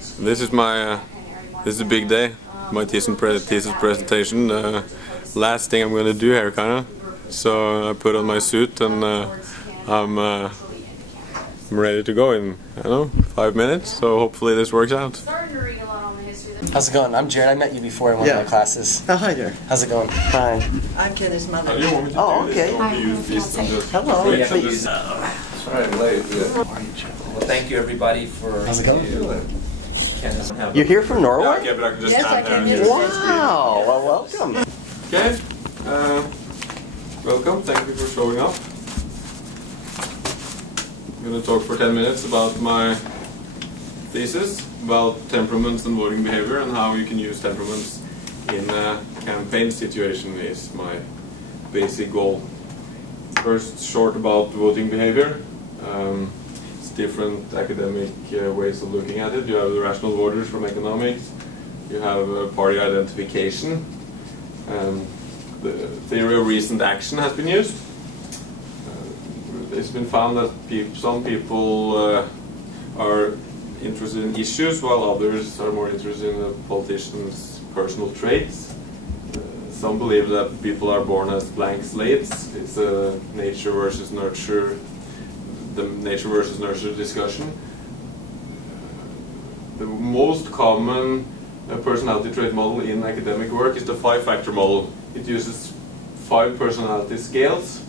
This is my this is a big day. My thesis presentation. Last thing I'm going to do here, kinda. So I put on my suit and I'm ready to go in, I don't know, 5 minutes. So hopefully this works out. How's it going? I'm Jared. I met you before in one of my classes. Oh, hi there. How's it going? Fine. I'm Kenneth's mother. Oh, okay. Hello. Please. Sorry I'm late. Well, thank you everybody for... How's it going? Kenneth. You're here from Norway? Yeah, okay, but I can just stand there and Wow. Well, welcome. Okay. Welcome. Thank you for showing up. I'm going to talk for 10 minutes about my thesis about temperaments and voting behavior and how you can use temperaments in a campaign situation is my basic goal. First, short about voting behavior. It's different academic ways of looking at it. You have the rational voters from economics. You have party identification. The theory of recent action has been used. It's been found that some people are interested in issues, while others are more interested in a politician's personal traits. Some believe that people are born as blank slates. It's a nature versus nurture, the nature versus nurture discussion. The most common personality trait model in academic work is the 5-factor model. It uses 5 personality scales,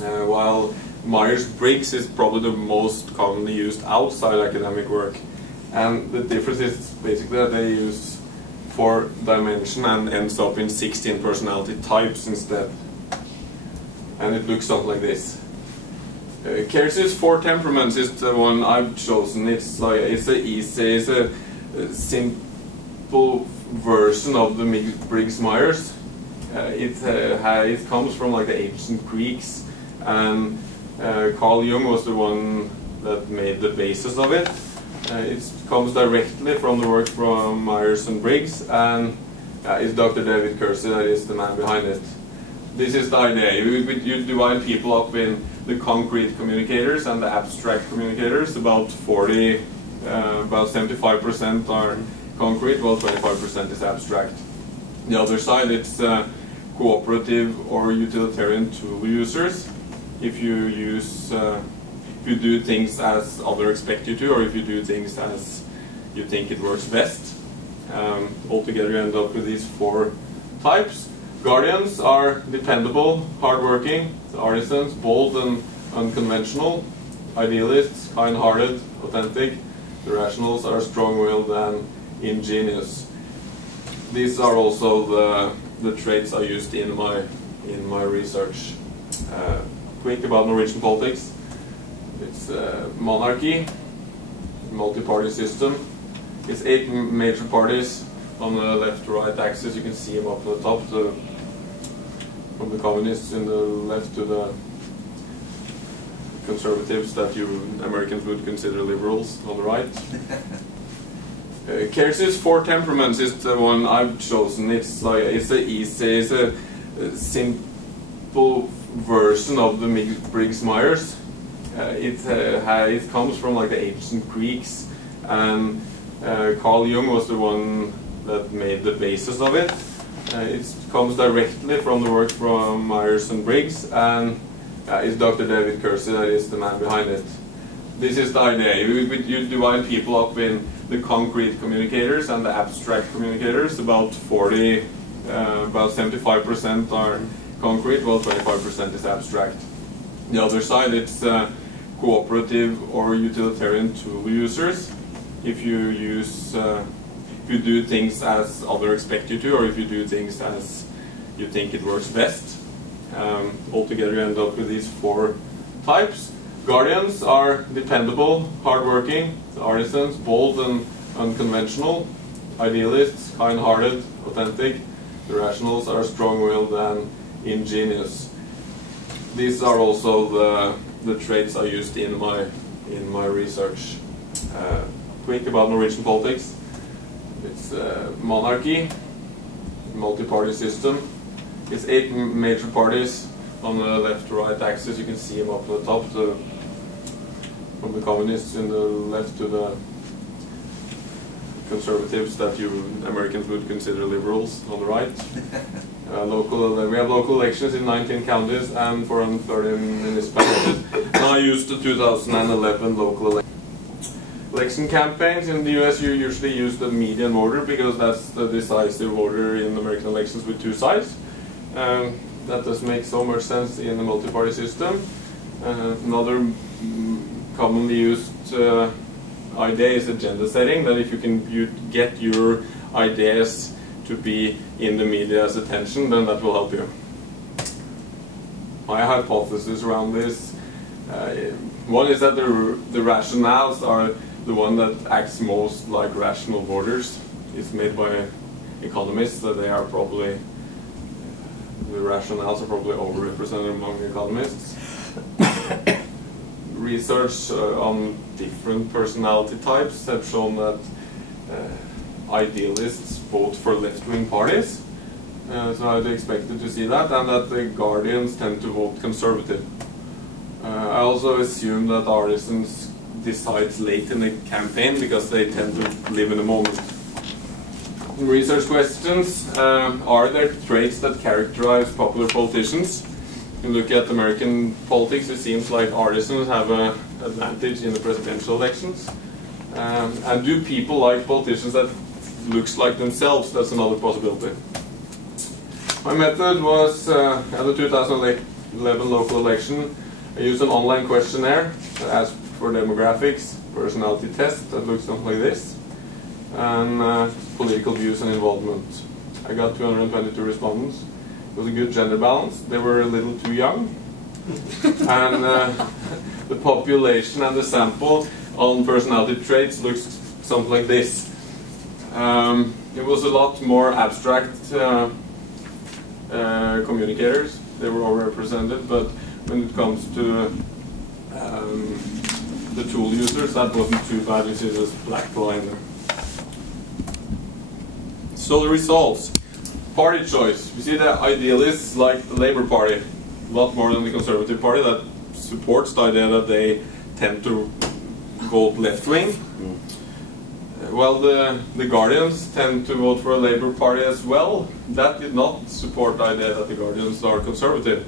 while Myers-Briggs is probably the most commonly used outside academic work. And the difference is basically that they use 4 dimension and ends up in 16 personality types instead. And it looks something like this. Keiser's 4 temperaments is the one I've chosen. It's a simple version of the Briggs-Myers. It comes from like the ancient Greeks, and Carl Jung was the one that made the basis of it. It comes directly from the work from Myers and Briggs, and it's Dr. David Kersey that is the man behind it. This is the idea. You divide people up in the concrete communicators and the abstract communicators. About 75% are concrete, while 25% is abstract. The other side, it's cooperative or utilitarian tool users. If you do things as others expect you to, or if you do things as you think it works best. Altogether you end up with these 4 types. Guardians are dependable, hardworking. Artisans, bold and unconventional. Idealists, kind-hearted, authentic. The rationals are strong-willed and ingenious. These are also the traits I used in my research. Quick about Norwegian politics. It's monarchy, multi-party system. It's 8 major parties on the left-to-right axis. You can see them up at the top, from the communists in the left to the conservatives that you Americans would consider liberals on the right. Keiser's 4 temperaments is the one I've chosen. It's a simple version of the Briggs-Myers. It comes from like the ancient Greeks, and Carl Jung was the one that made the basis of it. It comes directly from the work from Myers and Briggs, and it's Dr. David Kersey that is the man behind it. This is the idea. You divide people up in the concrete communicators and the abstract communicators. About 75% are concrete, while 25% is abstract. The other side, it's cooperative or utilitarian tool users. If you do things as others expect you to, or if you do things as you think it works best. Altogether you end up with these 4 types. Guardians are dependable, hardworking. Artisans, bold and unconventional. Idealists, kind-hearted, authentic. The rationals are strong-willed and ingenious. These are also the traits I used in my research. Quick about Norwegian politics. It's monarchy, multi-party system. It's 8 major parties on the left-to-right axis. You can see them up at the top, from the communists in the left to the conservatives that you Americans would consider liberals on the right. We have local elections in 19 counties and 430 municipalities. And I used the 2011 local election campaigns. In the US you usually use the median voter because that's the decisive voter in American elections with two sides. That does make so much sense in the multi-party system. Another commonly used idea is agenda setting, that if you can get your ideas to be in the media's attention, then that will help you. My hypothesis around this, one is that the rationales are the one that acts most like rational voters. It's made by economists, that they are probably, the rationales are probably overrepresented among economists. Research on different personality types have shown that idealists vote for left-wing parties, so I'd expected to see that, and that the guardians tend to vote conservative. I also assume that artisans decide late in the campaign because they tend to live in the moment. Research questions: are there traits that characterize popular politicians? If you look at American politics, it seems like artisans have an advantage in the presidential elections. And do people like politicians that looks like themselves? That's another possibility. My method was, at the 2011 local election, I used an online questionnaire that asked for demographics, personality test that looks something like this, and political views and involvement. I got 222 respondents. It was a good gender balance. They were a little too young. And the population and the sample on personality traits looks something like this. It was a lot more abstract communicators. They were overrepresented, but when it comes to the tool users, that wasn't too bad. You see this black line there. So the results. Party choice. We see the idealists like the Labour Party a lot more than the Conservative Party, that supports the idea that they tend to vote left-wing. Well, the Guardians tend to vote for a Labour Party as well. That did not support the idea that the Guardians are conservative.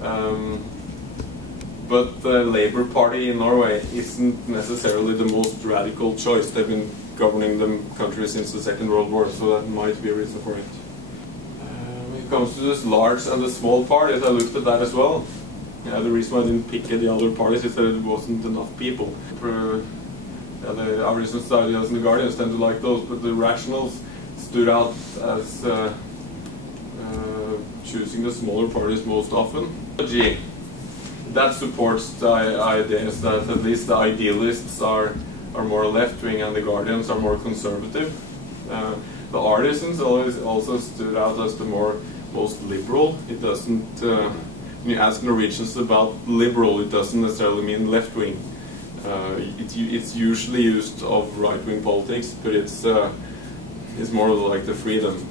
But the Labour Party in Norway isn't necessarily the most radical choice. They've been governing the country since the Second World War, so that might be a reason for it. When it comes to this large and the small parties, I looked at that as well. Yeah, the reason why I didn't pick the other parties is that it wasn't enough people. The artisans, the ideals, and the Guardians tend to like those, but the rationals stood out as choosing the smaller parties most often. That supports the ideas that at least the idealists are more left-wing and the Guardians are more conservative. The artisans also stood out as the most liberal. It doesn't, when you ask Norwegians about liberal, it doesn't necessarily mean left-wing. It's usually used of right-wing politics, but it's more like the freedom.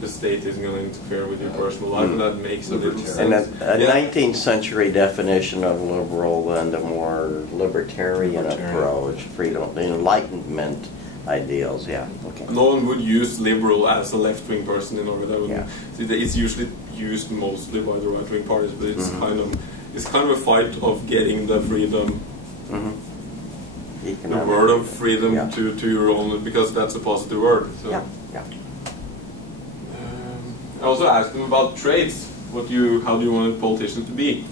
The state isn't going to interfere with your personal life, and that makes a little sense. And a 19th century definition of liberal and a more libertarian approach, freedom, the Enlightenment ideals, yeah. Okay. No one would use liberal as a left-wing person in Norway. It's usually used mostly by the right-wing parties, but it's kind of a fight of getting the freedom, the word of freedom to your own, because that's a positive word. So. I also asked them about traits. How do you want a politician to be?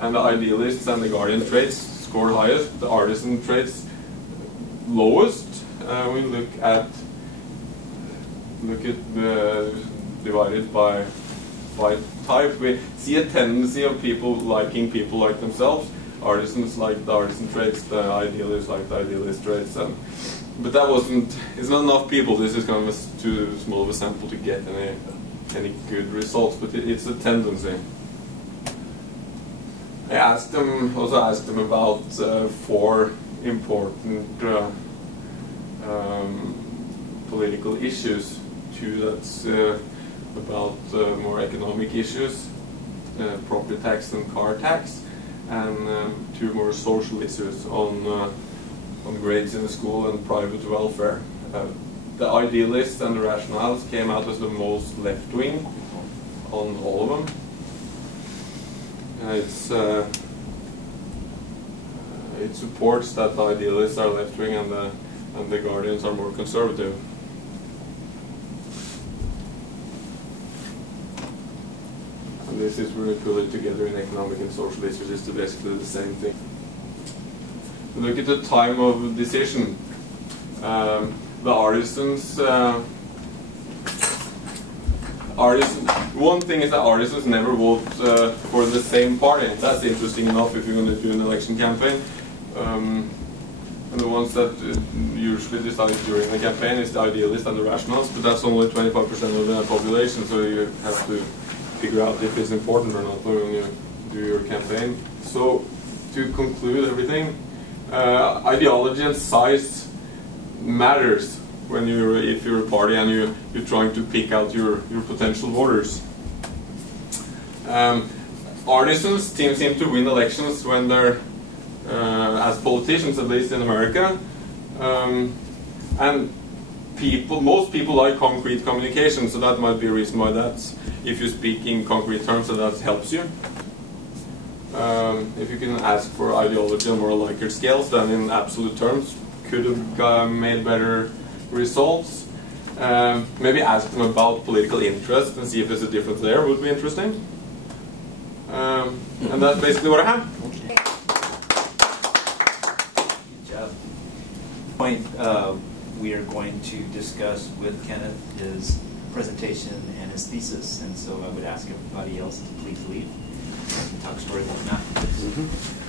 And the idealists and the Guardian traits scored highest. The artisan traits lowest. We look at divided by type. We see a tendency of people liking people like themselves. Artisans like the artisan traits. The idealists like the idealist traits. But that wasn't. It's not enough people. This is kind of too small of a sample to get any good results, but it's a tendency. I also asked them about 4 important political issues. 2 that's about more economic issues, property tax and car tax, and 2 more social issues on grades in the school and private welfare. the idealists and the rationales came out as the most left-wing on all of them. It supports that the idealists are left-wing and the guardians are more conservative. And this is when we put it together in economic and social issues, it's basically the same thing. Look at the time of decision. The artisans, one thing is that artisans never vote for the same party. That's interesting enough if you're going to do an election campaign. And the ones that usually decide during the campaign is the idealists and the rationals, but that's only 25% of the population, so you have to figure out if it's important or not when you do your campaign. So, to conclude everything, ideology and size matters when if you're a party and you're trying to pick out your potential voters. Artisans seem to win elections when they're as politicians, at least in America, and most people like concrete communication, so that might be a reason why that's, if you speak in concrete terms, so that helps you. If you can ask for ideology on more Likert scales, then in absolute terms could have made better results. Maybe ask them about political interest and see if there's a difference there, would be interesting. And that's basically what I have. Good job. Point we are going to discuss with Kenneth his presentation and his thesis, and so I would ask everybody else to please leave and talk stories about math.